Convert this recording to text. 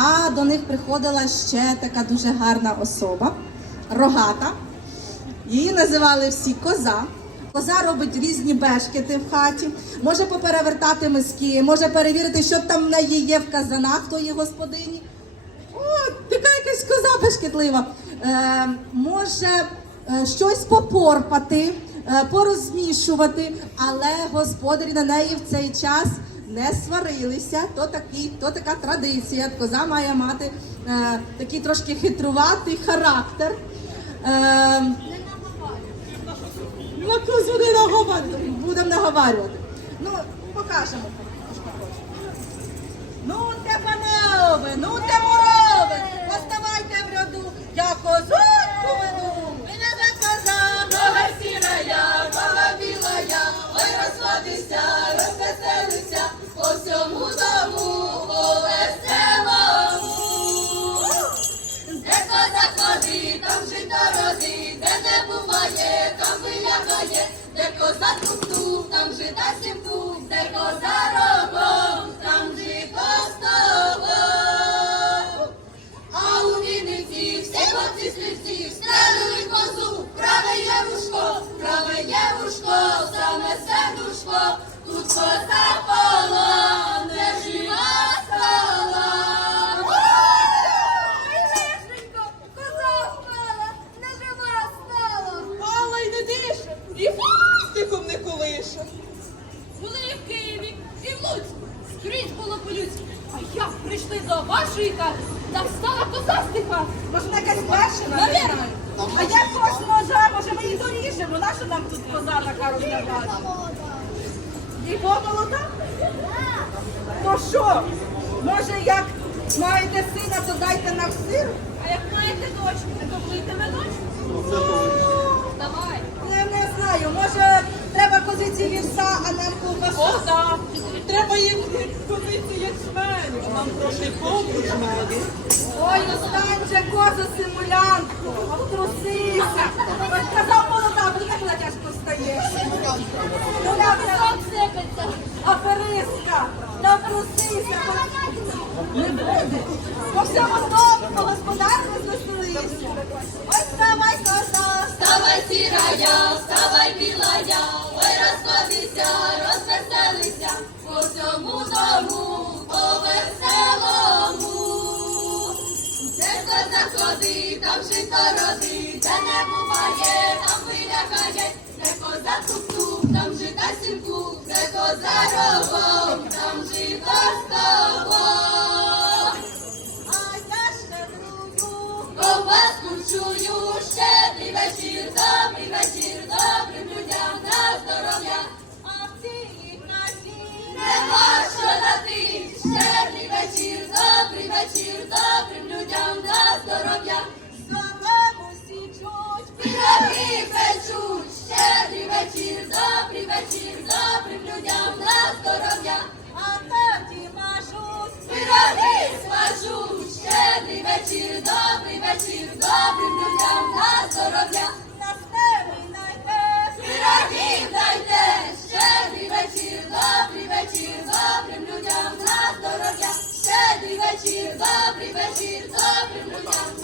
А до них приходила ще така дуже гарна особа, рогата. Її називали всі коза. Коза робить різні бешкети в хаті, може поперевертати миски, може перевірити, що там в неї є в казанах тої господині. О, така якась коза бешкетлива. Е, може е, щось попорпати, е, порозмішувати, але господарі на неї в цей час не сварилися. То, такі, то така традиція. Коза має мати е, такий трошки хитруватий характер. Е, не наговарювати. Будемо наговарювати. Ну, покажемо. Жито де не буває, там вилягає, де коза тук-тук, там жита сім-тук, де коза рогом, там жито стовом. А у Вінниці всі хлопці слівці стрелили козу, праве є вушко, праве є вушко, саме сердушко, тут коза скрізь було по-людськи. А як прийшли до вашої хати, та стала коза стиха. Може, вона якась бешена? А якось ножа, може ми її доріжемо? Наша нам тут коза така розглядати? І молода? То що? Може, як маєте сина, то дайте нам сир? А як маєте дочку, то плитиме дочку. Давай. Я не знаю, може треба козиці вівса, а нам ковбасу? О, так. Треба їм козиці ячменю, а нам трохи повну жменю. Ой, остань же козу симулянтку, обтрусися. Ось казав молода, бо як вона тяжко встає. Пісок сипеться. Аферистка, та обтрусися. Не буде. По всьому дому, по господарству звеселися. Ой, вставай, коза, Вставай, сірая, вставай, білая, розходися, розвеселися, по всьому дому, по веселому. Де коза ходить, там жито родить, де не буває, там вилягає, де коза тук-тук, там жита сімку, де коза рогом, там жито стовом. А я ще другу. Ковбаску чую, щедрий вечір, добрий вечір, добрим здоров'я, славемо січуть, піраки печуть, щедрий вечір, добрий вечір, добрим людям на здоров'я, а тоді мажуть, піраки смажуть, щедрий вечір, добрий вечір, добрим людям на здоров'я, на стебі найде, пірагів дайте, щедрий вечір, добрий вечір, добрим людям на здоров'я. Добрий вечір, добрий вечір, добрим людям.